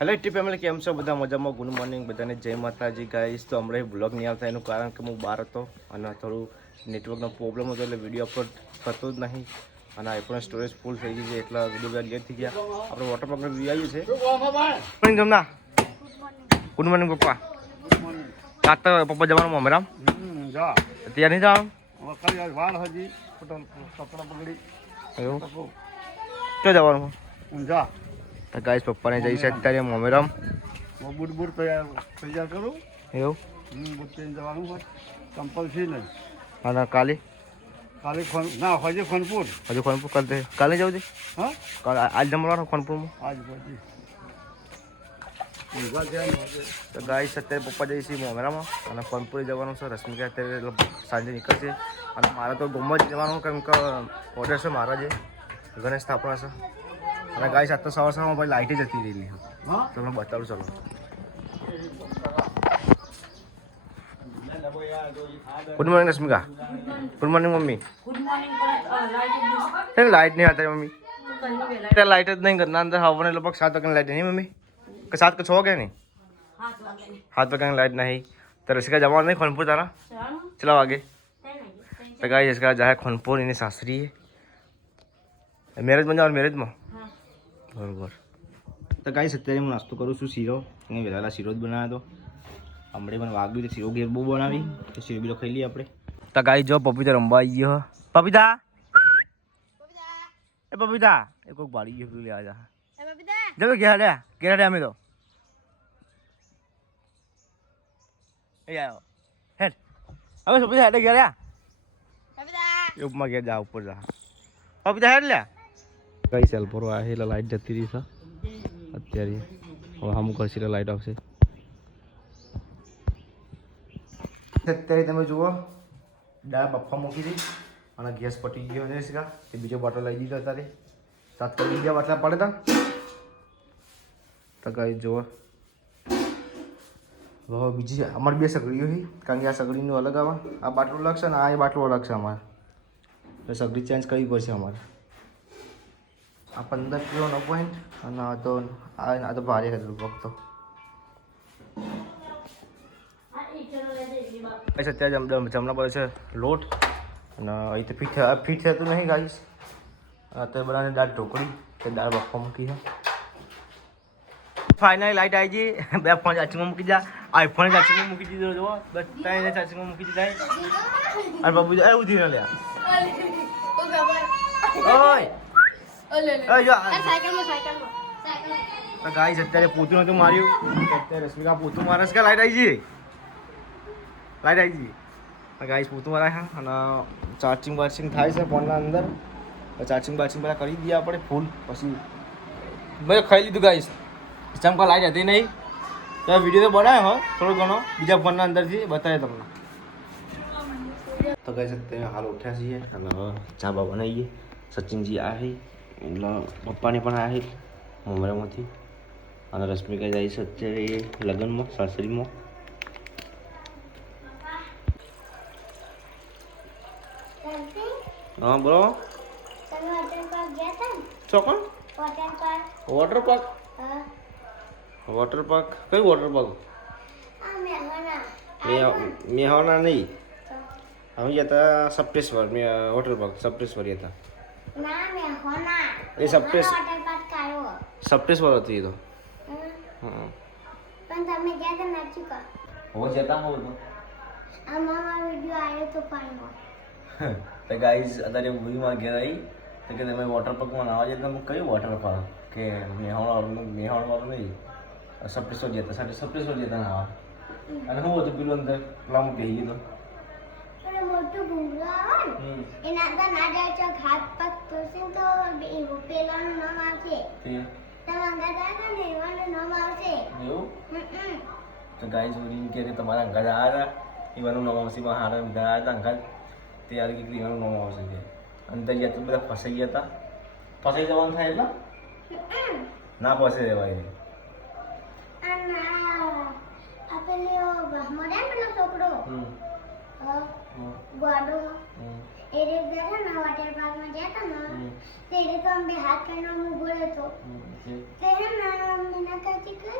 Hello T family, કેમ છો બધા? મજામાં? ગુડ મોર્નિંગ બધાને, જય માતાજી ગાઈસ. તો હમણાં બ્લોગ નહીં આવતા એનું કારણ કે હું બહાર હતો અને થોડું નેટવર્કનો પ્રોબ્લેમ હતો એટલે વિડીયો અપલોડ થતો જ નહીં અને આઈફોન સ્ટોરેજ ફૂલ થઈ ગઈ છે એટલે વિડીયો લેટ થઈ ગયા. આપણે વોટર પાર્કનો વ્યૂ આવ્યું છે. જમના ગુડ મોર્નિંગ પપ્પા. રાત તો પપ્પા જવાનું મમ્મી ત્યાં નહીં જવાનું એવું ક્યાં જવાનું જા તો ગાઈસ પપ્પાને જઈ છે અત્યારે મોમેરામ. બુટ તૈયાર કરું એવું બુટ પહેરીને જવાનું હોય કમ્પલસરી નહીં. અને કાલે કાલે ના હજુ ખનપુર હજુ ખોનપુર કાલે કાલે જવું છે. હા કાલે આજ જમવાનું ખોનપુરમાં. આજ પછી તો ગાઈસ અત્યારે પપ્પા જઈ છે મોમેરામાં અને ખોનપુર જવાનું છે. રશ્મિકા અત્યારે સાંજે નીકળશે અને મારે તો ગમવા જ જવાનું કેમ કે ઓર્ડર છે મારા જે ગણેશ સ્થાપના છે. અને ગાઈસ આજ તો સવારમાં ભાઈ લાઇટ જતી રહેલી. હા તમને બતાવું ચલો. Good morning Rashmika. Good morning mummy. Light નહીં आता मम्मी. लाइट नहीं करना अंदर हवा ने लगभग 7 वागे लाइट नहीं मम्मी के 7 के 6 वागे नहीं 7 वागे लाइट नहीं तो रसिका जमा नहीं खनपुर तारा चला आगे तो गाइस इसका जाए खनपुर इन्हें सासरी है मैरिज में जाओ मैरिज में बराबर. तो गाइस અત્યારે હું નાસ્તો કરું છું શીરો. અહીં વેલાલા શીરો જ બનાવ્યો હતો. હમણાં મને વાગ્યું તો શીરો ઘેર બહુ બનાવી તો શીરો બીજો ખાઈ લઈએ આપણે. તો ગાઈસ જો પપીતા રમવા આવી ગયો. પપીતા એ પપીતા એ કોઈક ભાડી ગયું લે આજા જમે ઘેરા અમે તો એ આવ્યો હેડ હવે પપીતા હેડે ઘેરા એ ઉપમાં ઘેર જા ઉપર જા પપીતા હેડ લે. કઈ સેલ પર આ એટલે લાઈટ જતી રહી છે અત્યારે. હવે હમ કરશી લાઈટ આવશે અત્યારે. તમે જુઓ દાળ બફા મૂકી દઈ અને ગેસ પટી ગયો ને શીખા તે બીજો બોટલ લઈ દીધો અત્યારે. તાત્કાલિક બીજા બાટલા પડે તા તો કઈ જુઓ હવે બીજી અમારી બે સગડીઓ છે કારણ કે આ સગડીનું અલગ આવે આ બાટલું અલગ છે ને આ બાટલું અલગ છે અમારે તો સગડી ચેન્જ કરવી પડશે અમારે. આ 15 કિલોનો પોઈન્ટ અને આ તો ભારે હતું ફક્ત. અત્યારે જમણા પડે છે લોટ અને અહીં તો ફીટ થતું નહીં ગાઈસ. અત્યારે બનાવીને દાળ ઢોકળી તે દાળ બફવા મૂકી છે. ફાઇનલી લાઈટ આવી ગઈ. બે ફોન ચાર્જિંગમાં મૂકી જા આઈફોન ચાર્જિંગમાં મૂકી દીધો જો બધાને ચાર્જિંગમાં મૂકી દીધા. અને બાબુ એવું થયું લે ઓય તો ગાઈસ અત્યારે પોતું નતું માર્યું અત્યારે રશ્મિકા પોતું મારે છે. લાઈટ આવી ગઈ ગાઈસ પોતું મારે છે અને ચાર્જિંગ થાય છે ફોનના અંદર. ચાર્જિંગ બધા કરી દઈએ આપણે ફૂલ પછી મેં ખાઈ લીધું ગાઈસ. ચમકા લાઈટ હતી નહીં તો વિડીયો તો બનાવ્યો હો થોડો ઘણો બીજા ફોનના અંદરથી બતાવે તમને. તો ગાઈસ અત્યારે હાલ ઉઠ્યા છીએ અને ચા બા બનાવીએ. સચિનજી આવી એટલે પપ્પાની પણ આવી મુંબઈમાંથી અને રશ્મિકા જાય છે અત્યારે લગ્નમાં સાસરીમાં. હા બોલો ચોકન વોટર પાર્ક કઈ વોટર પાર્ક મેહોના નહીં અમે ગયા હતા સપ્ટેશ્વર વોટર પાર્ક સપ્ટેશ્વર હતા એ સપ્ટેશ્વર હતું એ તો हो जाता हो तो गाइस અત્યારે મૂવી માં ગયા રહી તો કે તમે વોટર પાર્ક માં આવવા જતા તમે કયું વોટર પાર્ક કે મેહોણ વાળું નહીં સપ્ટેશ્વર જતા નાવા અને હું હતું પેલું અંદર પ્લામ કહી ગયું તો મોટું ભૂંગળું આવે ને એના અંદર ના જાય તો ઘાત પગ તોસીન તો પેલાનું નામ આવશે તમે અંદર જાય ને એવાનું નામ આવશે એવું તો ગાઈસ ઓરી કે તમારા અંગા આ ઈવાનું નામ આવશે માં હારા અંગા અંગા તૈયાર કે ઈવાનું નામ આવશે કે અંદર ગયા તો બધા ફસાઈ ગયા હતા. ફસાઈ જવાનું થાય એટલે ના ફસે રહેવાય અને આપેલી મોડે પેલો છોકરો ગાડો એ રે ગયા ને વોટર પાર્ક માં ગયા હતા ને તે રે તો અમે હાથ કરીને ઉભો રહેતો તે હે ના મેના કાચી કે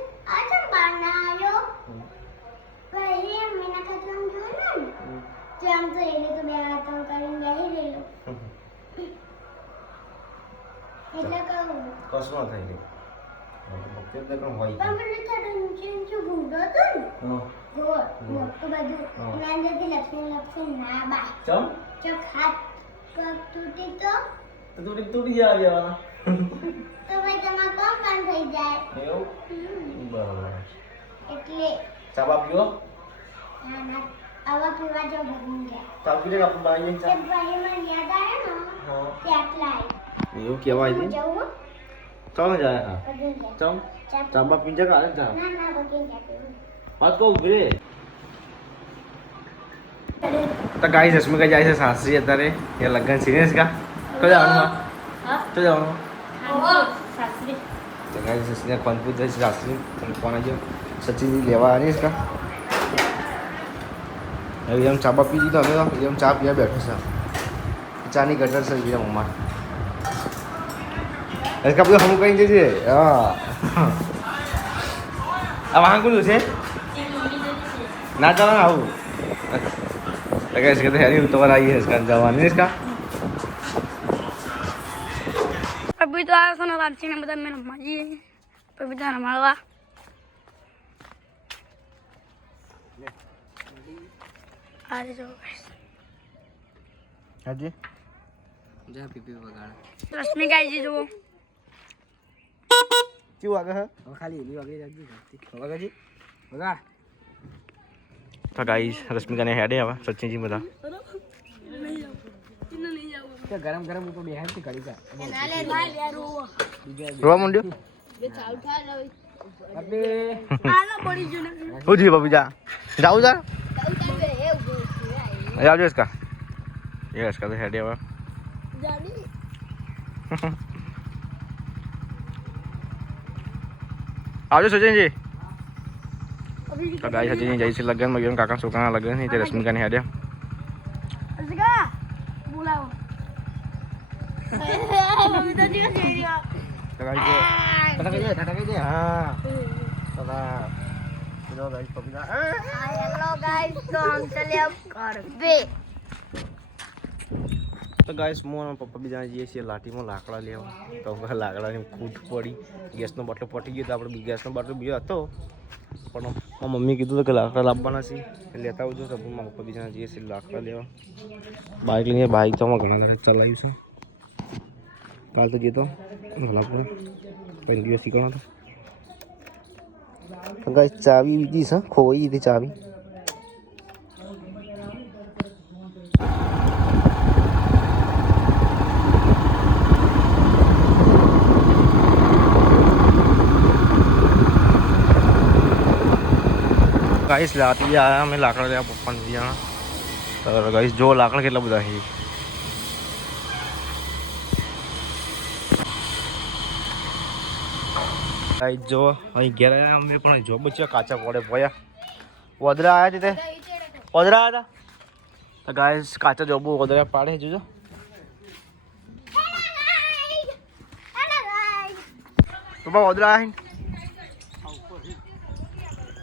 આમ તો એને તો બે હાથ કરીને બેસી રહેલો એટલે કહું કશું ના થાય ભક્તિ તો કોણ હોય પણ મને થોડું ઊંચું ભૂંડો હતો ને ગોળ મોટું બધું એના અંદરથી લક્ષ્મી ના બા ચમ ચોક હાથ પગ તૂટી તો તૂટી જવાના તો ભાઈ તમારે કોણ કામ થઈ જાય એવું બરાબર એટલે ચા બા પીવો ના ના આવા પીવા જો ભગવું ગયા ચા પી લે આપણે બાઈ તે ભાઈ મને યાદ આવે ને તે આટલા એવું કહેવાય છે જવું ચાલ જાય હા બગી ચમ ચા બા પીજે કાલે ચા ના ના બગી ગયા बात को उभरे तो गाइस इसमें का जायसे सासरी અત્યારે ये लगन सीरियस का तो जानो हां तो जानो सासरी तो गाइस इसने कौनपुर जैसे सासरी कौन है जो सचिन जी लेवा आ रही इसका अभी हम चाबा पी ली तो अभी हम चा पिया बैठे सर चानी गटर से पिया मम्मा इसका पूरा हम कहीं दीजिए हाँ अब वहाँ कुछ है ना चला ना आऊँ अगर इसके तो यारी तो आई है इसका जवान है इसका अभी तो आया खाना रात में बता मेरा माजी है अभी तो हमारा आ जाओ हाँ जी जा पीपी वगाड़ रश्मि का जी जो क्यों आ गया है और खाली इली वगैरह जाती जाती होगा जी वगाड़ तो गाइस रश्मिका ने हेड है अब सचिन जी बता क्या गरम गरम ऊपर बेहद से कड़ी का रोवा मुंडियो अबे हो जी बाबू जा जाओ जा जाओ जो इसका ये इसका तो हेड है अब आओ सचिन जी तो गाइस सचिन जी जैसे लगन में काका सुकाना लगन नहीं ते रश्मिका ने हेड है बुलाओ तो गाइस टाटा के हां चला चलो गाइस पपीता हेलो गाइस तो हम चले अब घर पे तो गाइस मो पप्पा भी जाने છીએ લાઠીમાં લાકડા લેવા તો લાકડાની ખૂટ પડી ગેસનો બાટલો પટી ગયો તો આપણે ગેસનો બાટલો બીજો હતો પણ મમ્મી કીધું કે લાકડા લાવવાના છે લેતા આવજો તો મારા પપ્પા બી જાણે છીએ લાકડા લેવા બાઇક લઈને બાઇક તો અમે ઘણા દાડે ચલાવ્યું છે કાલ તો જતો ભલાપુર પણ દિવસ શીખવાનો તો ગાઈસ ચાવી બીજી છે ખોવાઈ હતી ચાવી गाइस लाती आया मैं लाकड़ा लिया पप्पा ने दिया तो गाइस जो लाकड़ा કેટલા બધા છે गाइस जो અહીં ઘેર આયા અમે પણ જો બચ્ચા કાચા પડે પોયા વદરા આયા છે તે વદરા આયા તો ગાइस કાચા જોબો વદરા પાડે જોજો પપ્પા વદરા આયા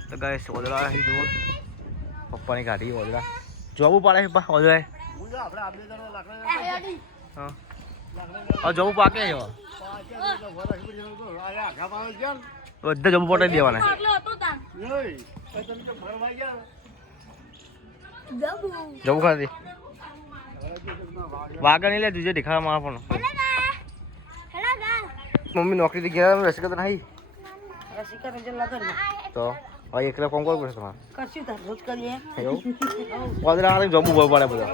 तो गाइस वदरा है जो पप्पा ने गाड़ी वदरा जॉब पाड़े है पप्पा वदरा हां और जॉब पाके है બધા જબ પોટે દેવાના જબ ખા દે વાગા નહીં લે તુજે દેખાવા માં પણ મમ્મી નોકરી થી ગયા રસિકા તો નહીં રસિકા તો જલ્લા તો તો હવે એકલા કોણ કોણ પડશે તમારે કરશું તાર રોજ કરીએ એવું વદરા આને જબ ઉભો પડે બધા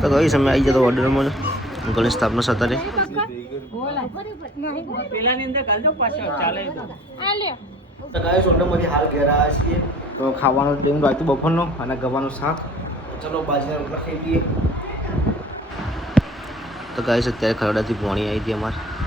तो गई समय आई जाता ऑर्डर में गणेश स्थापना सतारे तो गाइस ऑर्डर मध्ये हाल घेरा છીએ તો ખાવાનું ટાઈમ રાત બપોરનો અને ગવાનું શાક ચલો બાજીના રોટલા ખાઈ લઈએ તો ગાइस અત્યારે ખરડાથી પોણી આવી હતી અમારે